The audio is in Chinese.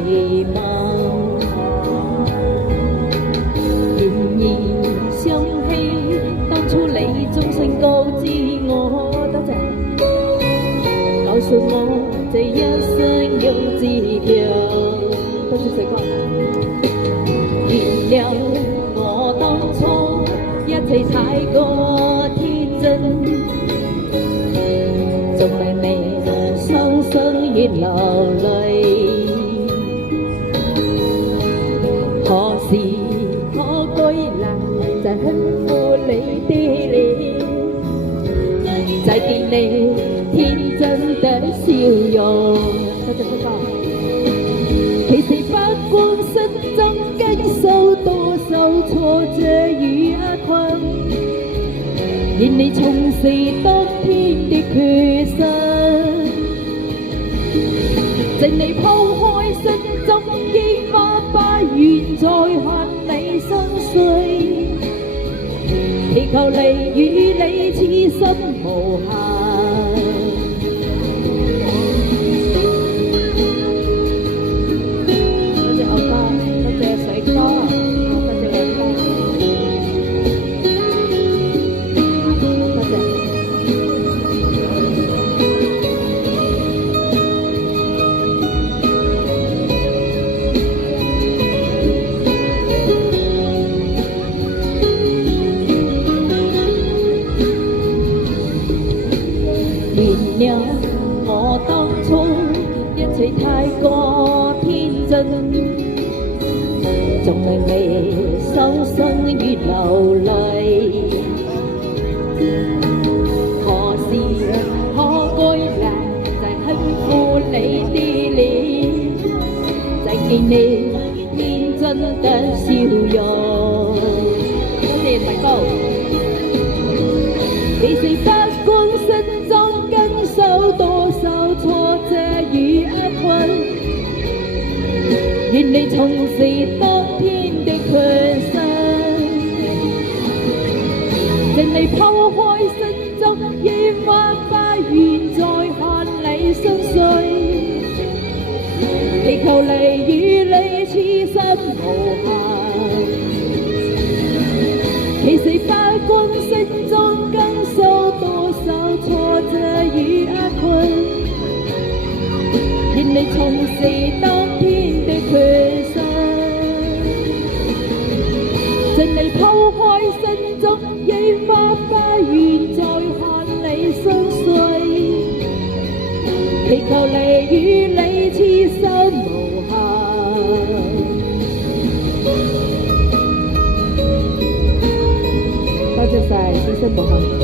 期望。然而想起當初你衷心告知我，多謝，告訴我這一生要自強。多謝細哥。原諒我當初一切太過天真，仲令你傷心越流淚。何時可歸來，再輕撫你的臉，再見你天真的笑容。多謝輝哥。其實不管心中經受多少挫折與壓困，願你重拾當天的決心，靜你拋開心中煙花，不願再看你心碎，祈求你與你此生無限。原諒我當初一切太過天真，仲令你傷心越流淚。何時可歸來，再輕撫你的臉，再見你天真的笑容。多謝大哥。其實不管心中經受多少挫折與壓困，願你重拾當天的決心，靜你拋開心中煙花，不願再看你心碎，祈求你與你此生無限。其實不管心中經受多少挫折與壓困，願你重拾當天的決心，靜你拋開心中煙花，不願再看你心碎，祈求你與你此生無限。多謝晒，此生無限。